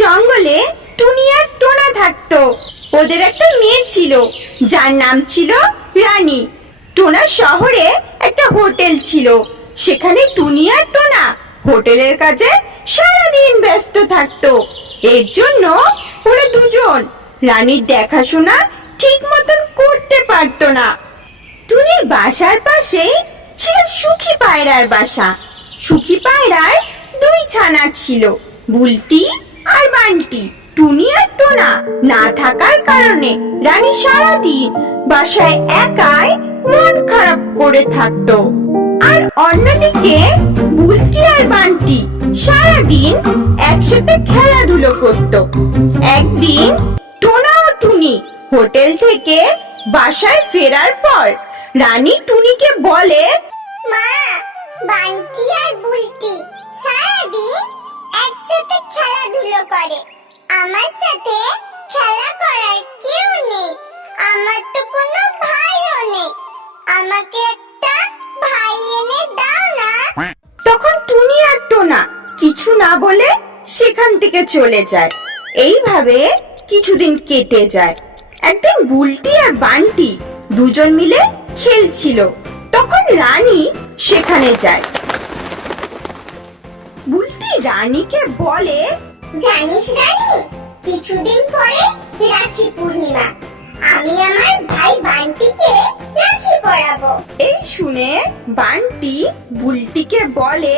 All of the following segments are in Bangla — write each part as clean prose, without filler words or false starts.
জঙ্গলে টুনি আর টোনা থাকতো। ওদের একটা মেয়ে ছিল যার নাম ছিল রানী। টোনা শহরে একটা হোটেল ছিল, সেখানে টুনি আর টোনা হোটেলের কাজে সারাদিন ব্যস্ত থাকতো। এর জন্য ওরা দুজন রানীর দেখাশোনা ঠিক মতন করতে পারতো না। টুনির বাসার পাশেই ছিল সুখী পায়রার বাসা। সুখী পায়রার দুই ছানা ছিল, বুলটি আর বান্টি। টুনি আর টোনা না থাকার কারণে রানী সারাদিন বাসায় একাই মন খারাপ করে থাকতো। আর অন্যদিকে বুলটি আর বান্টি সারাদিন একসাথে খেলাধুলো করত। একদিন টোনা ও টুনি হোটেল থেকে বাসায় ফেরার পর রানী টুনিকে বলে, মা, বান্টি আর বুলটি সারাদিন একসাথে খেলাধুলো করে, আমার সাথে খেলা করার কেউ নেই। আমার তো কোনো ভাইও নেই, আমাকে একটা ভাই এনে দাও না। তখন টুনি আর টোনা কিছু না বলে সেখান থেকে চলে যায়। এইভাবে কিছুদিন কেটে যায়। একদিন বুলটি আর বান্টি দুজন মিলে খেলছিল, তখন রানী সেখানে যায়। বুলটি রানীকে বলে, জানিস রানী, কিছুদিন পরে রাখি পূর্ণিমা, আমি আমার ভাই বান্টিকে রাখি পরাবো। এই শুনে বান্টি বুলটিকে বলে,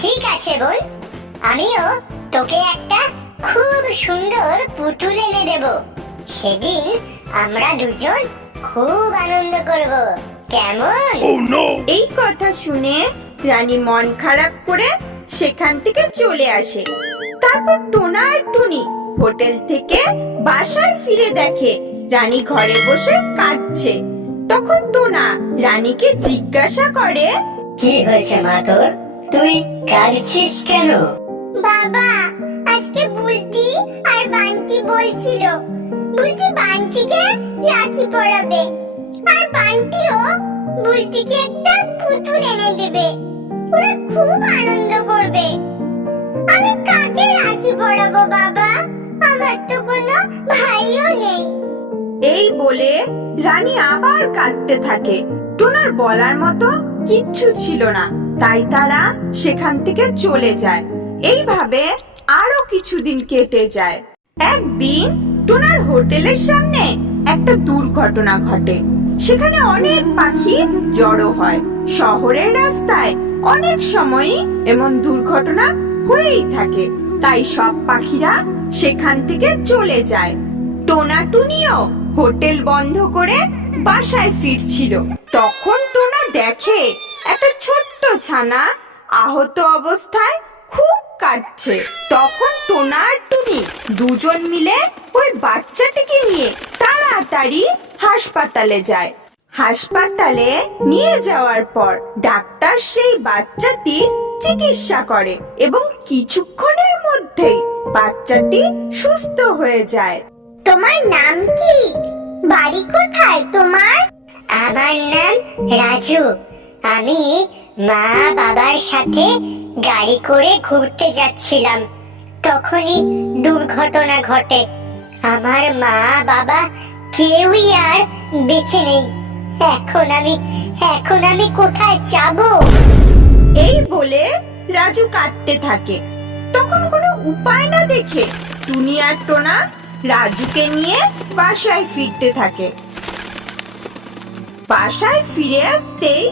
ঠিক আছে বোন, আমিও তোকে একটা খুব সুন্দর পুতুল এনে দেব। সেদিন আমরা দুজন খুব আনন্দ করব, কেমন? এই কথা শুনে রানী মন খারাপ করে সেখান থেকে চলে আসে। তারপর টোনা আর টুনি হোটেল থেকে বাসায় ফিরে দেখে রানী ঘরে বসে কাঁদছে। তখন টোনা রানীকে জিজ্ঞাসা করে, কি হয়েছে মা তোর? তুই কাঁদছিস কেন? বাবা, আজকে বুলটি আর বান্টি বলছিল বুলটি বান্টিকে রাখি পরাবে, আর বান্টিও বুলটিকে একটা পুতুল এনে দেবে। ওরা খুব আনন্দ করবে। আমি কাকে রাখি পরাবো বাবা? আমার তো কোনো ভাইও নেই। এই বলে রানী আবার কাঁদতে থাকে। টোনার বলার মতো কিচ্ছু ছিল না, তাই তারা সেখান থেকে চলে যায়। এইভাবে আরো কিছুদিন কেটে যায়। একদিন টোনার হোটেলের সামনে একটা দুর্ঘটনা ঘটে। সেখানে অনেক পাখি জড়ো হয়। শহরের রাস্তায় অনেক সময়ই এমন দুর্ঘটনা হয়েই থাকে, তাই সব পাখিরা সেখান থেকে চলে যায়। টোনা টুনিও হোটেল বন্ধ করে বাসায় ফিরছিল। তখন টোনা দেখে একটা ছোট্ট ছানা আহত অবস্থায় খুব কাঁদছে। তখন টোনা আর টুনি দুজন মিলে ওই বাচ্চাটিকে নিয়ে তাড়াতাড়ি হাসপাতালে যায়। হাসপাতালে নিয়ে যাওয়ার পর ডাক্তার সেই বাচ্চাটির চিকিৎসা করে এবং কিছুক্ষণের মধ্যেই বাচ্চাটি সুস্থ হয়ে যায়। তোমার নাম কি? বাড়ি কোথায় তোমার? আমার নাম রাজু। আমি মা বাবার সাথে গাড়ি করে ঘুরতে যাচ্ছিলাম, তখনই দুর্ঘটনা ঘটে। আমার মা বাবা কেউই আর বেঁচে নেই। এখন আমি কোথায় যাব? এই বলে রাজু কাঁদতে থাকে। তখন কোনো উপায় না দেখে টুনি আর টোনা রাজুকে নিয়ে বাসায় ফিরতে থাকে। বাসায় ফিরে আসতেই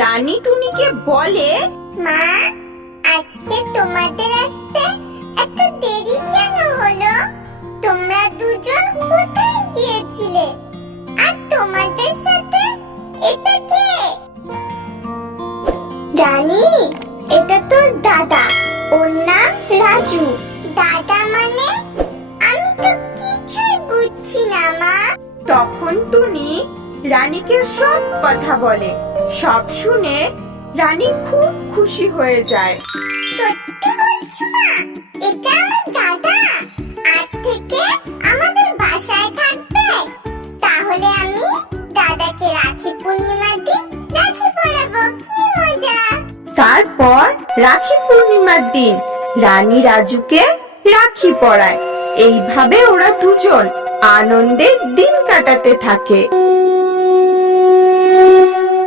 রানী টুনিকে বলে, মা, আজকে তোমাদের আসতে এত দেরি কেন হলো? তোমরা দুজন কোথায় গিয়েছিলে? আর তোমাদের সাথে এটা কে? রানী, এটা তোর দাদা, ওর নাম রাজু। দাদা মানে? আমি তো কিছুই বুঝছি না মা। তখন টুনি রানীকে সব কথা বলে। সব শুনে রানী খুব খুশি হয়ে যায়। সত্যি বলছো না? এটা আমার দাদা আজ থেকে আমাদের বাসায় থাকবে? তাহলে আমি দাদাকে রাখি পূর্ণিমার দিন রাখি পরাবো। কি মজা! তারপর রাখি পূর্ণিমার দিন রানী রাজুকে রাখি পরায়। এইভাবে ওরা দুজন আনন্দে দিন কাটাতে থাকে।